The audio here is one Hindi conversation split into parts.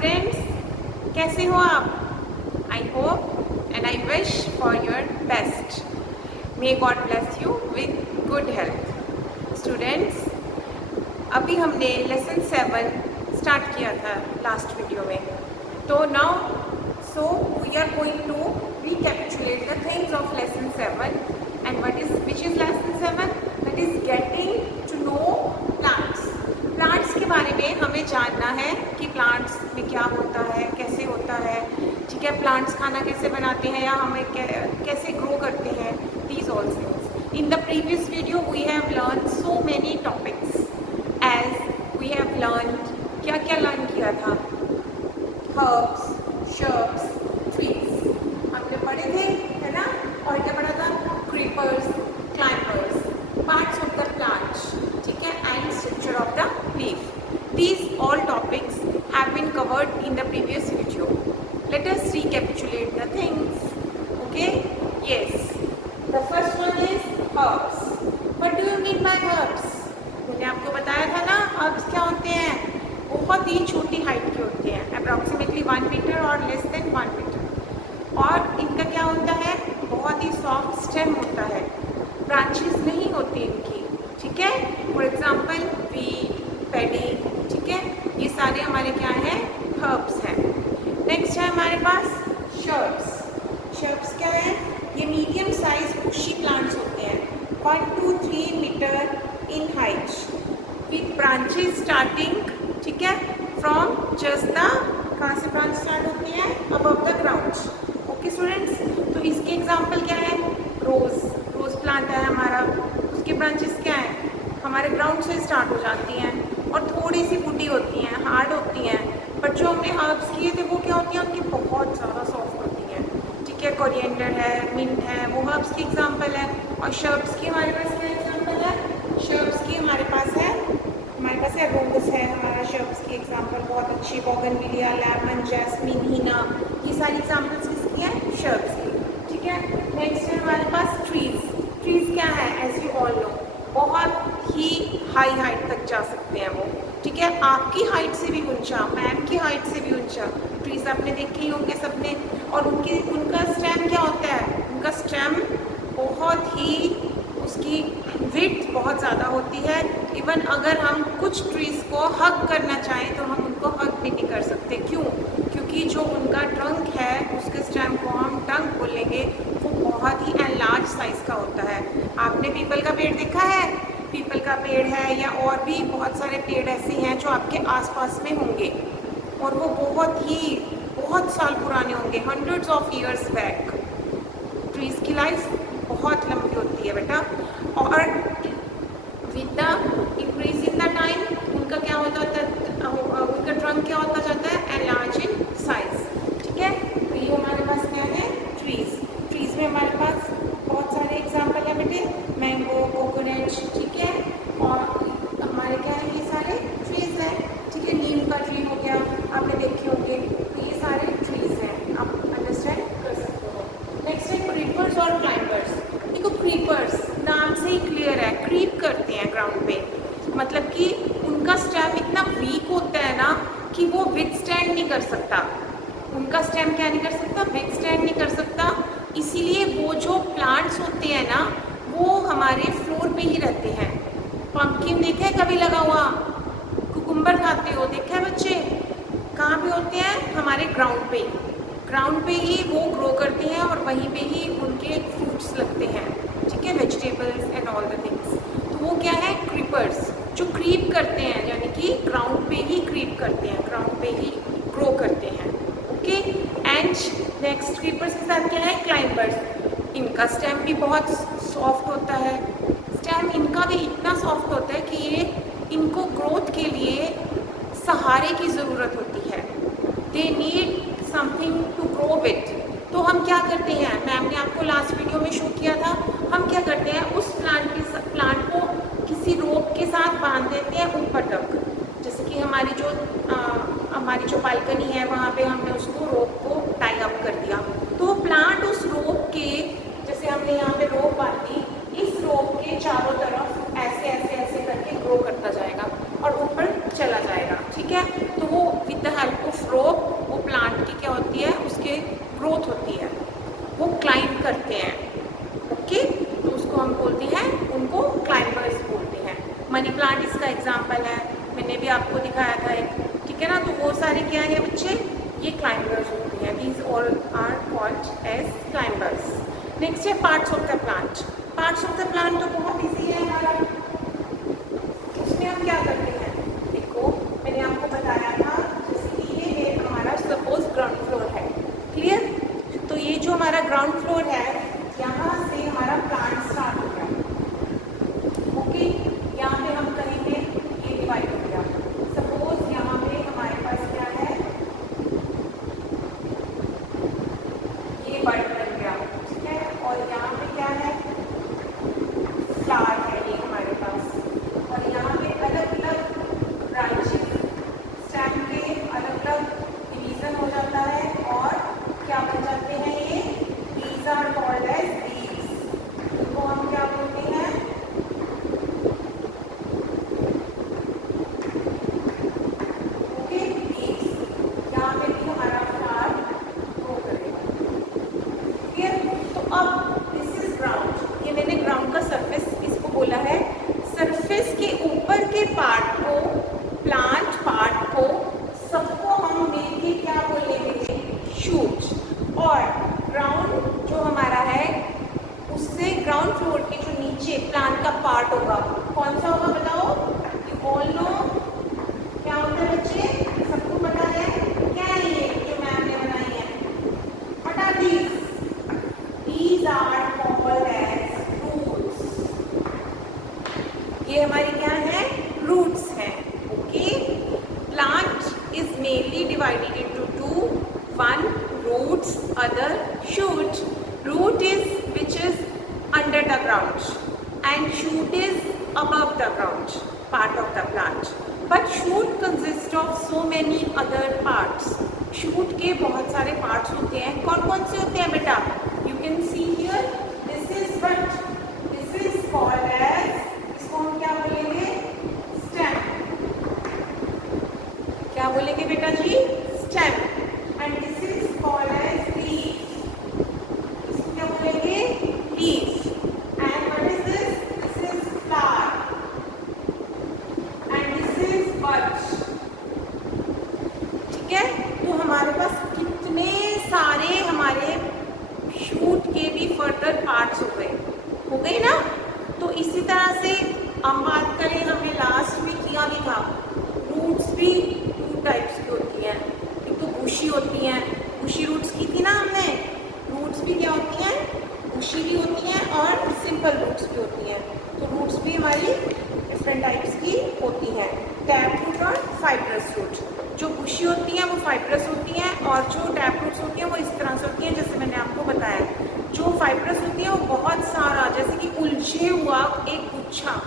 स्टूडेंट्स, कैसे हो आप? I hope and I wish for your best. May God bless you with good health. Students, अभी हमने लेसन 7 स्टार्ट किया था लास्ट वीडियो में. तो now we are going to recapitulate the things of lesson 7. And which is lesson 7? That is getting to know plants. Plants के बारे में हमें जानना है कि प्लांट्स में क्या होता है, कैसे होता है, ठीक है. प्लांट्स खाना कैसे बनाते हैं या हमें कैसे ग्रो करते हैं. These all things in the previous video we have learn so many topics. As we have learn, क्या क्या लर्न किया था? हर्ब्स, शर्ब्स, ट्रीज हमने पढ़े थे, है ना. और क्या पढ़ा था? Creepers, climbers, parts of the plant, ठीक है, and structure of the leaf. These all topics have been covered in the previous video. Let us recapitulate the things. Okay? Yes. The first one is herbs. What do you mean by herbs? मैंने आपको बताया था ना, herbs क्या होते हैं? बहुत ही छोटी हाइट के होते हैं, अप्रॉक्सीमेटली 1 मीटर और लेस देन 1 मीटर. और इनका क्या होता है? बहुत ही सॉफ्ट स्टेम होता है, ब्रांचेस नहीं होती इनकी, ठीक है. फॉर एग्जाम्पल वीट, पैडी, ठीक है, ये सारे हमारे क्या हैं? हर्ब्स हैं. नेक्स्ट है हमारे पास शर्ब्स. शर्ब्स क्या है? ये मीडियम साइज बुशी प्लांट्स होते हैं, 1 to 3 metre in height with branches starting, ठीक है, फ्रॉम जस्ट द, कहाँ से ब्रांच स्टार्ट होती है? Above the ground. Okay students, तो इसके एग्जाम्पल क्या है? रोज़. रोज़ प्लांट है हमारा, उसके ब्रांचेस क्या हैं? हमारे ग्राउंड से स्टार्ट हो जाती हैं और थोड़ी सी बूटी होती हैं, हार्ड होती हैं. बट जो हमने हर्ब्स किए थे वो क्या होती हैं? उनकी बहुत ज़्यादा सॉफ्ट होती हैं, ठीक है. कोरिएंडर है, मिंट है, वो हर्ब्स की एग्जाम्पल है. और शर्ब्स की हमारे पास क्या एग्जाम्पल है? शर्ब्स की हमारे पास है रोज़ है हमारा शर्ब्स की एग्जाम्पल, बहुत अच्छी. बोगनविलिया, लेमन, जैस्मिन, हीना, ये सारी एग्जाम्पल्स किसकी हैं? शर्ब्स की, ठीक है. नेक्स्ट है हमारे पास ट्रीज. ट्रीज क्या है? एज यू ऑल नो, बहुत ही हाई हाइट तक जा सकते हैं वो, ठीक है. आपकी हाइट से भी ऊंचा, मैम की हाइट से भी ऊंचा ट्रीज आपने देखे ही होंगे सबने. और उनका स्टेम क्या होता है? उनका स्टेम बहुत ही, उसकी विड्थ बहुत ज़्यादा होती है. इवन अगर हम कुछ ट्रीज़ को हग करना चाहें तो हम उनको हग भी नहीं कर सकते. क्यों? क्योंकि जो उनका ट्रंक है, उसके स्टेम को हम टंक बोलेंगे, वो बहुत ही लार्ज साइज़ का होता है. आपने पीपल का पेड़ देखा है? पीपल का पेड़ है या और भी बहुत सारे पेड़ ऐसे हैं जो आपके आसपास में होंगे और वो बहुत साल पुराने होंगे, hundreds of years back. Trees की लाइफ बहुत लंबी होती है बेटा. और with the increase in the time उनका क्या होता है? उनका ट्रंक क्या होता जाता है? एनलार्ज इन साइज, ठीक है. तो ये हमारे पास क्या है? ट्रीज. ट्रीज में हमारे पास बहुत सारे एग्जाम्पल है बेटे, मैंगो, कोकोनट, ठीक है. और हमारे क्या है? ये सारे ट्रीज हैं, ठीक है. नीम का ट्री हो गया, आपने देखे होंगे. तो ये सारे ट्रीज हैं, आप अंडरस्टैंड कर सकते हो. नेक्स्ट है क्रीपर्स और क्लाइंबर्स. देखो, क्रीपर्स नाम से ही क्लियर है, क्रीप करते हैं ग्राउंड पे. मतलब कि उनका स्टेम इतना वीक होता है ना कि वो विथस्टैंड नहीं कर सकता. उनका स्टेम क्या नहीं कर सकता? विथस्टैंड नहीं कर सकता. इसीलिए वो जो प्लांट्स होते हैं ना, वो हमारे फ्लोर पे ही रहते हैं. पंपकिन देखा है कभी लगा हुआ? कुकुम्बर खाते हो? देखा है बच्चे? कहाँ पे होते हैं? हमारे ग्राउंड पे. ग्राउंड पे ही वो ग्रो करते हैं और वहीं पे ही उनके फ्रूट्स लगते हैं, ठीक है, vegetables and all the things. तो वो क्या है? क्रीपर्स, जो क्रीप करते हैं, यानी कि ग्राउंड पे ही क्रीप करते हैं, ग्राउंड पे ही ग्रो करते हैं. ओके. एंड नेक्स्ट क्रीपर्स के साथ क्या है? क्लाइंबर्स. इनका स्टेम भी बहुत सॉफ्ट होता है. स्टेम इनका भी इतना सॉफ्ट होता है कि ये इनको ग्रोथ के लिए सहारे की ज़रूरत होती है. They need something to grow with. तो हम क्या करते हैं? मैम ने आपको लास्ट वीडियो में शो किया था. हम क्या करते हैं? उस प्लांट को किसी रोप के साथ बांध देते हैं ऊपर तक. जैसे कि हमारी जो बालकनी है वहाँ पे हमने उसको रोप को टाई अप कर दिया. तो प्लांट उस रोप के, जैसे हमने यहाँ पे रोप बांधी, इस रोप के चारों तरफ ऐसे ऐसे ऐसे करके ग्रो करता जाएगा और ऊपर चला जाएगा, ठीक है. तो वो with the help of rope money plant इसका एग्जाम्पल है, मैंने भी आपको दिखाया था एक, ठीक है ना। तो वो सारे क्या है बच्चे, ये क्लाइंबर्स होते हैं, these all are called as climbers. Next है parts of the plant. Parts of the plant तो बहुत ईजी है हमारा, उसमें हम क्या करते हैं, देखो मैंने आपको बताया था, जैसे कि ये है हमारा सपोज ग्राउंड फ्लोर है, क्लियर। तो ये जो हमारा ग्राउंड फ्लोर है, यहाँ से हमारा प्लांट स्टार्ट हो गया, ओके। यहाँ पे हम कहेंगे ये डिवाइड हो गया, सपोज यहाँ पे हमारे पास क्या है, ये बर्ड बन गया, ठीक है। और यहाँ पे क्या है, फ्लावर है ये हमारे पास, और यहाँ पे अलग अलग ब्रांचेस, स्टेम के अलग अलग डिवीजन हो जाता है, और क्या बन जाते हैं ये, these are called as leaves। इनको हम क्या बोलते हैं, ओके leaves। यहाँ पे भी हमारा फ्लावर ग्रो करेगा, क्लियर। तो अब दिस इज ग्राउंड, ये मैंने ग्राउंड का सरफेस इसको बोला है। सरफेस के ऊपर के पार्ट को, प्लांट पार्ट को, सबको हम मिलके क्या बोलेंगे, शूट। और ग्राउंड जो हमारा है, उससे ग्राउंड फ्लोर के जो नीचे प्लांट का पार्ट होगा, कौन सा होगा बताओ, यू ऑल नो क्या होता है बच्चे, सबको पता है क्या है ये जो मैम ने बनाई है, what are these, these are called as roots. ये हमारी क्या है, रूट्स हैं, okay. Plant is mainly divided into two, one roots, other shoot। Root is which is under the ground and shoot is above the ground, part of the plant। But shoot consists of so many other parts। shoot के बहुत सारे parts होते हैं, कौन कौन से होते हैं बेटा, you can see here, this is what, this is called as, इसको हम क्या बोलेंगे, stem। क्या बोलेंगे बेटा जी, stem। And this is called as leaf। इसको क्या बोलेंगे, leaf। And what is this? This is flower। And this is bud। ठीक है। तो हमारे पास कितने सारे हमारे शूट के भी फर्दर पार्ट्स हो गए ना। तो इसी तरह से हम बात करें, हमने लास्ट में किया भी था, रूट्स भी टू टाइप्स की होती हैं, तो बुशी होती हैं, बुशी रूट्स की थी ना हमने। रूट्स भी क्या होती हैं, बुशी भी होती हैं और सिंपल रूट्स भी होती हैं। तो रूट्स भी हमारी डिफरेंट टाइप्स की होती हैं, टैप रूट और फाइब्रस रूट। जो बुशी होती हैं वो फाइब्रस होती हैं, और जो टैप रूट्स होती हैं वो इस तरह से होती हैं जैसे मैंने आपको बताया। जो फाइब्रस होती है वो बहुत सारा, जैसे कि उलझे हुआ एक गुच्छा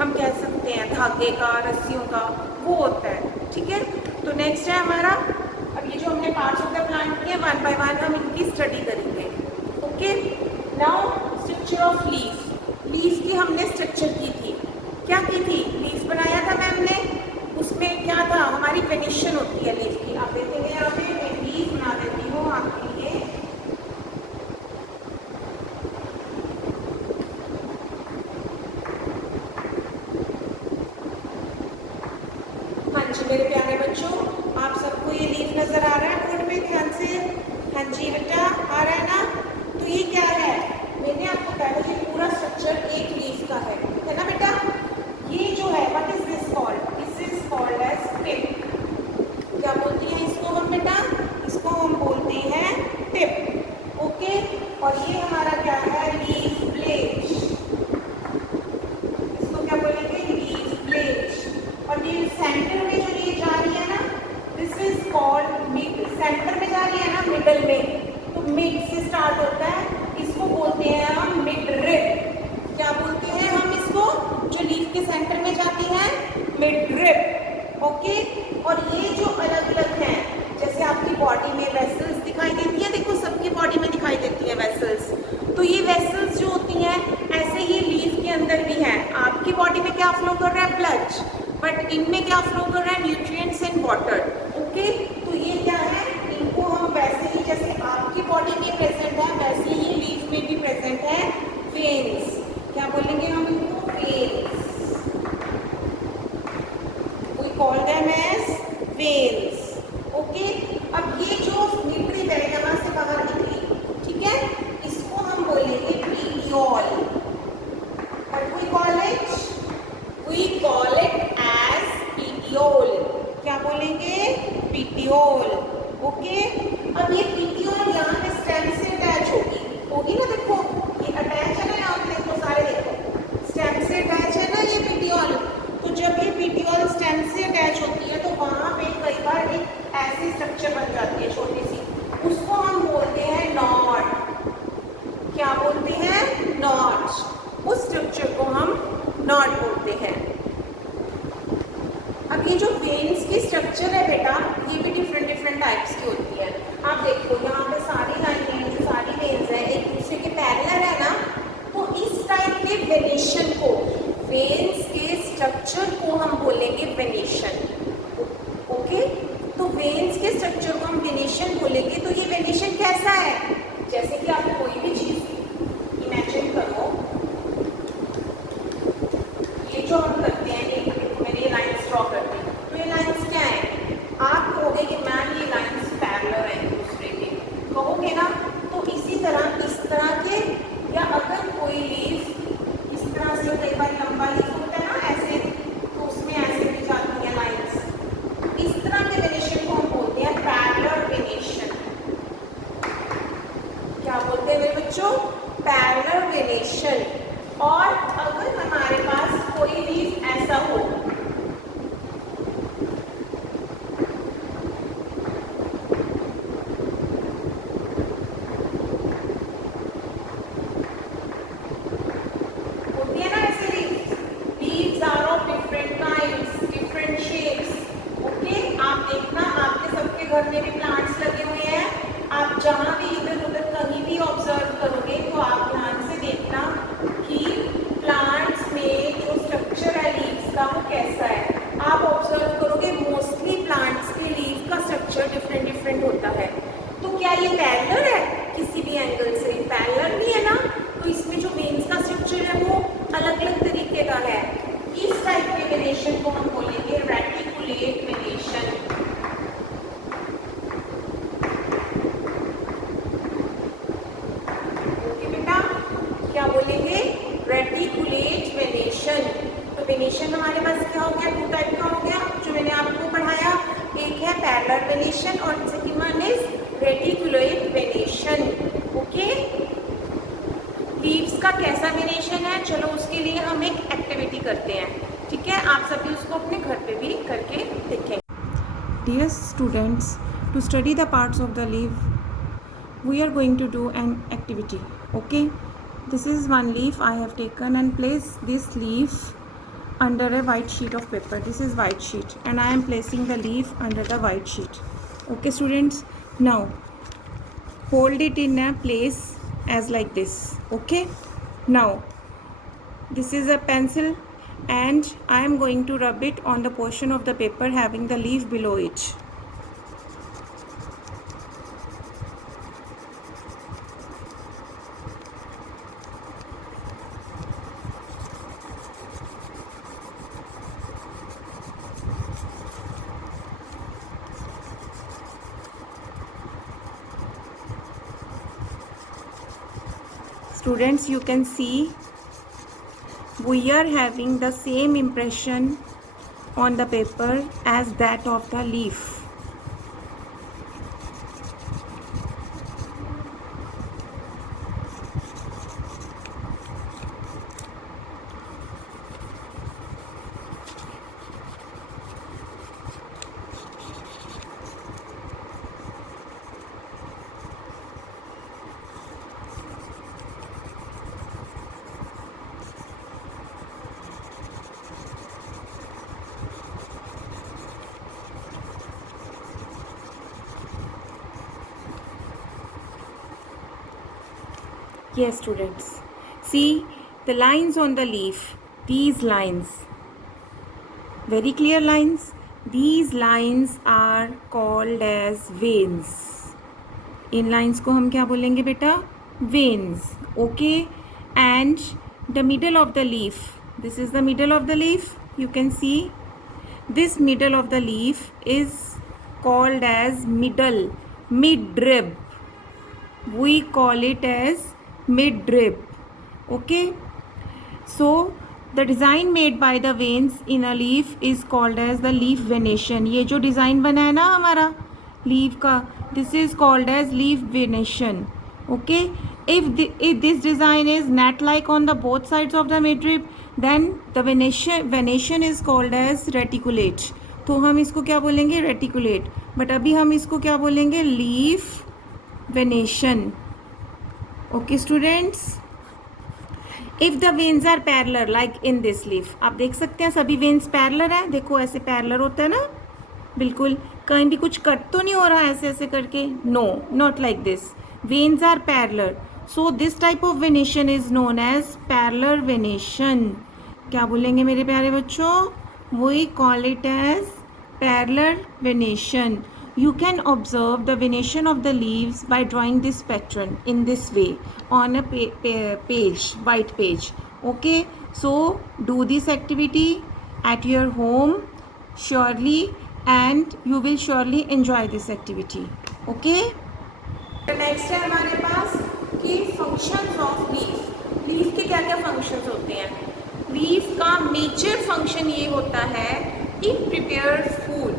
हम कह सकते हैं, धागे का, रस्सियों का, वो होता है, ठीक है। तो नेक्स्ट है हमारा, अब ये जो हमने पार्ट्स ऑफ द प्लांट किए, वन बाय वन हम इनकी स्टडी करेंगे, okay. Now structure of leaf. Leaf की हमने स्ट्रक्चर की थी, क्या की थी, लीफ बनाया था मैम ने, उसमें क्या था, हमारी वेनिशन होती है लीफ की। आप देखेंगे यहाँ पे मैं लीफ बना देती हूँ आपके लिए, मेरे प्यारे बच्चों, आप सबको ये लीफ नजर आ रहा है बोर्ड पे, ध्यान से, हाँ जी बेटा आ रहा है ना। तो ये क्या है, मैंने आपको बताया ये पूरा स्ट्रक्चर एक लीफ का है ना बेटा। ये जो है what is this called, this is called as tip. क्या बोलते हैं इसको हम बेटा, इसको हम बोलते हैं टिप, ओके। और ये हमारा क्या है, लीफ ब्लेड, इसको क्या बोलेंगे, लीफ ब्लेड। और ये सेंटर में जो ये जा रही है ना, this is called mid. Centre में जा रही है ना, मिडल में, तो मिड से स्टार्ट होता है, इसको बोलते हैं हम मिड रिब। क्या बोलते हैं हम इसको, जो लीफ के सेंटर में जाती है, मिड रिब, ओके। और ये जो अलग अलग हैं, जैसे आपकी बॉडी में वेसल्स दिखाई देती है, देखो सबकी बॉडी में दिखाई देती है वेसल्स, तो ये वेसल्स जो होती हैं, ऐसे ही लीफ के अंदर भी हैं। आपकी बॉडी में क्या फ्लो कर रहा है, ब्लड, बट इनमें क्या फ्लो कर रहा है, न्यूट्रिएंट्स एंड वाटर, ओके। तो ये क्या है, इनको हम वैसे ही जैसे आपकी बॉडी में प्रेजेंट है, वैसे ही लीफ में भी प्रेजेंट है वेन्स। क्या बोलेंगे हम इनको, veins, call them as veins. Okay? अब ये जो नीचे बैग यहाँ से बाहर निकली, ठीक है, इसको हम बोलेंगे petiole. What we call it? We call it as petiole. क्या बोलेंगे? petiole. Okay? अब ये petiole यहाँ पे स्टेम से अटैच होगी ना, देखो ये अटैच है ना, यहाँ पे देखो सारे, देखो स्टेम से अटैच है ना ये petiole. तो जब ये petiole स्टेम से अटैच होती है तो वहाँ पे कई बार एक ऐसी स्ट्रक्चर बन जाती है छोटी सी, उसको हम बोलते हैं नॉट. क्या बोलते हैं? नॉट. उस स्ट्रक्चर को हम नॉट बोलते हैं. अब ये जो वेन्स की स्ट्रक्चर है बेटा, ये भी डिफरेंट टाइप्स की होती है. आप देखो यहाँ पे सारी लाइनें, जो सारी वेन्स हैं एक दूसरे के पैरेलल है ना, तो इस टाइप के वेनेशन को, वेन्स के स्ट्रक्चर को हम बोलेंगे वेनेशन. ओके? तो वेन्स के स्ट्रक्चर को हम वेनेशन बोलेंगे. तो ये वेनेशन कैसा है? जैसे कि आप कोई भी चीज इमेजिन करो, ये जो हम करते हैं, मैंने ये लाइन्स ड्रॉ कर दी, तो ये लाइन्स क्या है? आप कहोगे कि मैम ये लाइन्स पैरेलल हैं एक दूसरे के, कहोगे ना. तो इसी तरह इस तरह के, या अगर कोई लीफ इस तरह से, कई बार लंबा लीफ होता है ना ऐसे, तो उसमें ऐसे भी जाती है लाइन्स. इस तरह के वेनेशन को हम बोलते हैं पैरेलल वेनेशन. क्या बोलते हैं मेरे बच्चों? Parallel venation. और अगर हमारे पास कोई लीफ ऐसा हो, होती है ना ऐसे leaves are of different kinds, different shapes. Okay? आप देखना, आपके सबके घर में भी प्लांट्स लगे हुए हैं. आप जहाँ भी इधर उधर कहीं भी ऑब्जर्व करोगे तो आप ध्यान से देखना कि प्लांट्स में जो स्ट्रक्चर है लीव्स का वो कैसा है. आप ऑब्जर्व करोगे मोस्टली प्लांट्स के लीव का स्ट्रक्चर डिफरेंट होता है. तो क्या ये पैरेलल है? किसी भी एंगल से पैरेलल नहीं है ना, तो इसमें जो वेन्स का स्ट्रक्चर है वो अलग अलग तरीके का है. इस टाइप के वेनेशन को हम बोलेंगे रेटिकुलेट वेनेशन. ओके बेटा, क्या बोलेंगे? Reticulate venation. तो वेनेशन हमारे पास क्या हो गया? 2 टाइप का हो गया जो मैंने आपको पढ़ाया. एक है पैरेलल वेनेशन और second one is reticulate venation. Okay? Leaves का कैसा वेनेशन है, चलो उसके लिए हम एक एक्टिविटी करते हैं. ठीक है? आप सभी उसको अपने घर पे भी करके देखें. Dear students, to study the parts of the leaf, we are going to do an activity. Okay? This is one leaf I have taken and placed this leaf under a white sheet of paper. This is white sheet and I am placing the leaf under the white sheet. Okay students, now hold it in a place as like this. Okay? Now this is a pencil and I am going to rub it on the portion of the paper having the leaf below it. Students, you can see we are having the same impression on the paper as that of the leaf. Yes students, see the lines on the leaf, these lines, very clear lines, these lines are called as veins. In lines को हम क्या बोलेंगे बेटा? Veins. Okay? And the middle of the leaf, this is the middle of the leaf, you can see This middle of the leaf is called as midrib. We call it as midrib. Okay. So the design made by the veins in a leaf is called as the leaf venation. ये जो डिज़ाइन बना है ना हमारा लीफ का, this is called as leaf venation. Okay. If this design is net like on the both sides of the midrib, then the venation is called as reticulate. तो हम इसको क्या बोलेंगे? रेटिकुलेट. बट अभी हम इसको क्या बोलेंगे? Leaf venation. Okay students. If the veins are parallel like in this leaf, आप देख सकते हैं सभी वेन्स पैरेलल हैं. देखो ऐसे पैरेलल होता है ना, बिल्कुल. कहीं भी कुछ कट तो नहीं हो रहा है ऐसे ऐसे करके. No, not like this. Veins are parallel. So this type of venation is known as parallel venation. क्या बोलेंगे मेरे प्यारे बच्चों? We call it as parallel venation. You can observe the venation of the leaves by drawing this pattern in this way on a page, white page. Okay, so do this activity at your home surely, and you will surely enjoy this activity. Okay. Next है हमारे पास कि फंक्शंस ऑफ लीफ. लीफ के क्या क्या फंक्शंस होते हैं? लीफ का मेजर फंक्शन ये होता है, इट प्रिपेयर फूड.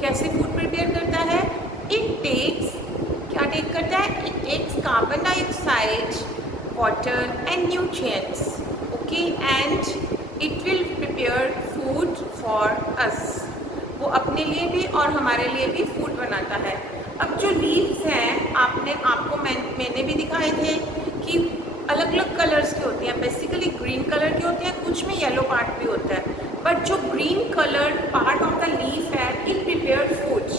कैसे फूड प्रिपेयर करता है? इट टेक्स, क्या टेक करता है? It takes carbon dioxide, water and nutrients. Okay, and it will prepare food for us. वो अपने लिए भी और हमारे लिए भी फूड बनाता है. अब जो लीव्स हैं मैंने भी दिखाए थे कि अलग अलग कलर्स की होती हैं. बेसिकली ग्रीन कलर की होती हैं, कुछ में येलो पार्ट भी होता है. बट जो green colour part of the leaf है, इट प्रिपेयर फूड.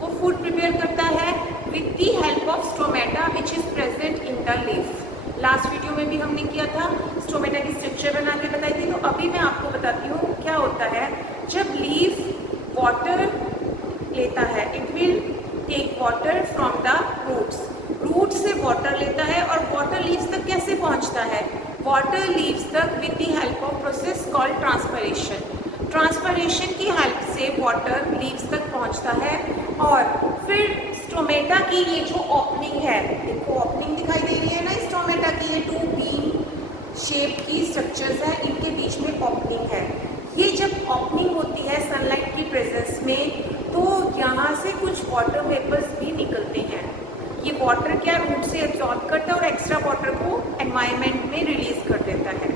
वो फूड प्रिपेयर करता है with the help of stomata which is present in the leaf. Last video में भी हमने किया था, स्टोमेटा की स्ट्रक्चर बना के बताई थी. तो अभी मैं आपको बताती हूँ क्या होता है. जब लीफ वाटर लेता है, it will take water from the roots. Root से वाटर लेता है और वाटर लीव्स तक कैसे पहुंचता है? वाटर लीव्स तक with the help of process called transpiration. Transpiration की हेल्प से वाटर लीव्स तक पहुंचता है और फिर स्टोमेटा की ये जो ओपनिंग है, देखो ओपनिंग दिखाई दे रही है ना स्टोमेटा की, ये 2 बीम शेप की स्ट्रक्चर्स हैं, इनके बीच में ओपनिंग है. ये जब ओपनिंग होती है सनलाइट की प्रेजेंस में, तो यहाँ से कुछ वाटर वेपर्स भी निकलते हैं. ये वाटर क्या रूट से एब्जॉर्ब करता है और एक्स्ट्रा वाटर को एनवायरनमेंट में रिलीज कर देता है.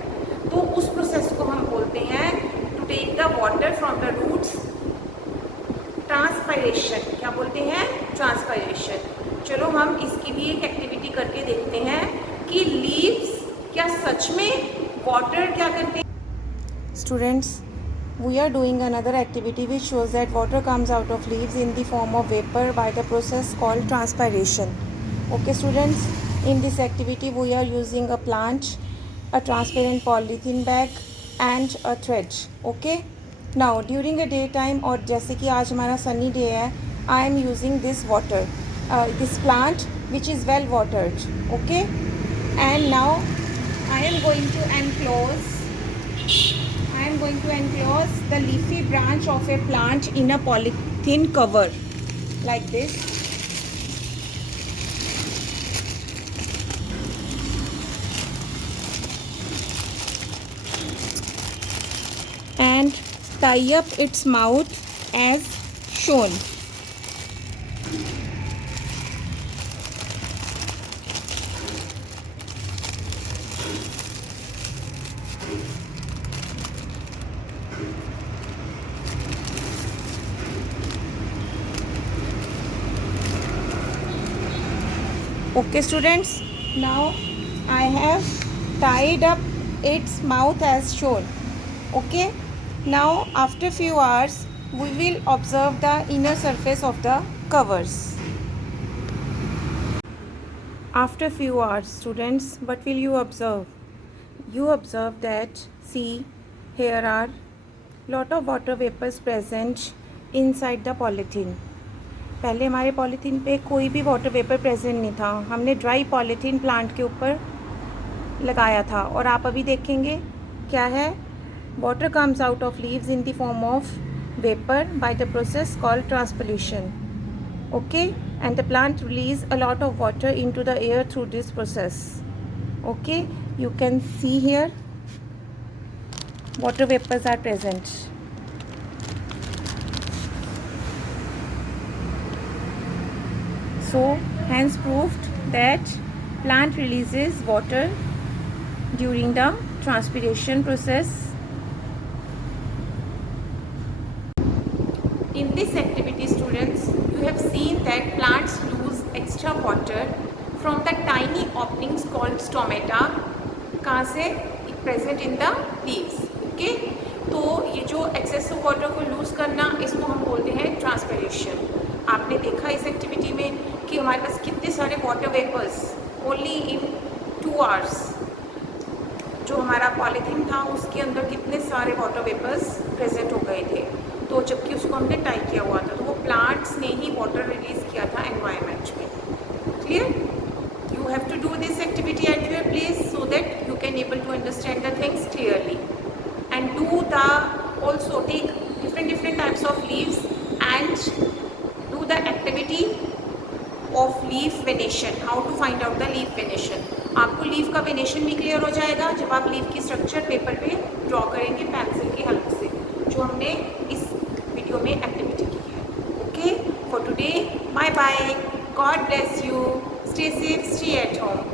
तो उस प्रोसेस को हम बोलते हैं to take the water from the roots, transpiration. क्या बोलते हैं? ट्रांसपायरेशन. चलो हम इसकी भी एक एक्टिविटी करके देखते हैं कि लीव्स क्या सच में वाटर क्या करते हैं. Students, we are doing another activity which shows that water comes out of leaves in the form of vapor by the process called transpiration. Okay students, in this activity we are using a plant, a transparent polythene bag and a thread. Okay, now during a daytime और जैसे कि आज हमारा sunny day है, I am using this water, this plant which is well watered. Okay, and now I am going to enclose the leafy branch of a plant in a polythene cover like this. And tie up its mouth as shown. Okay students, now I have tied up its mouth as shown. Okay, now after few hours we will observe the inner surface of the covers. After few hours students, what will you observe? You observe that, see, here are lot of water vapors present inside the polythene. पहले हमारे पॉलीथीन पे कोई भी वाटर वेपर प्रेजेंट नहीं था. हमने ड्राई पॉलीथीन प्लांट के ऊपर लगाया था और आप अभी देखेंगे क्या है. Water comes out of leaves in the form of vapor by the process called transpiration. Okay, and the plant release a lot of water into the air through this process. Okay, you can see here water vapors are present. So hence proved that plant releases water during the transpiration process. In this activity, students, you have seen that plants lose extra water from the tiny openings called stomata. कहाँ से? Present in the leaves. Okay? तो ये जो excessive water को lose करना, इसको हम बोलते हैं transpiration. आपने देखा इस एक्टिविटी में कि हमारे पास कितने सारे water vapours only in 2 hours. जो हमारा पॉलीथीन था उसके अंदर कितने सारे वाटर वेपर्स प्रेजेंट हो गए थे, तो जबकि उसको हमने टाई किया हुआ था, तो वो प्लांट्स ने ही वाटर रिलीज किया था एनवायरनमेंट में. Clear? You have to do this activity at your place so that you can able to understand the things clearly and do the also take different types of leaves and do the activity of leaf venation. How to find out the leaf venation. आपको लीफ का वेनेशन भी क्लियर हो जाएगा जब आप लीफ की स्ट्रक्चर पेपर पे ड्रॉ करेंगे पेंसिल की हेल्प से, जो हमने इस वीडियो में एक्टिविटी की है. Okay, for today bye bye, God bless you, stay safe, stay at home.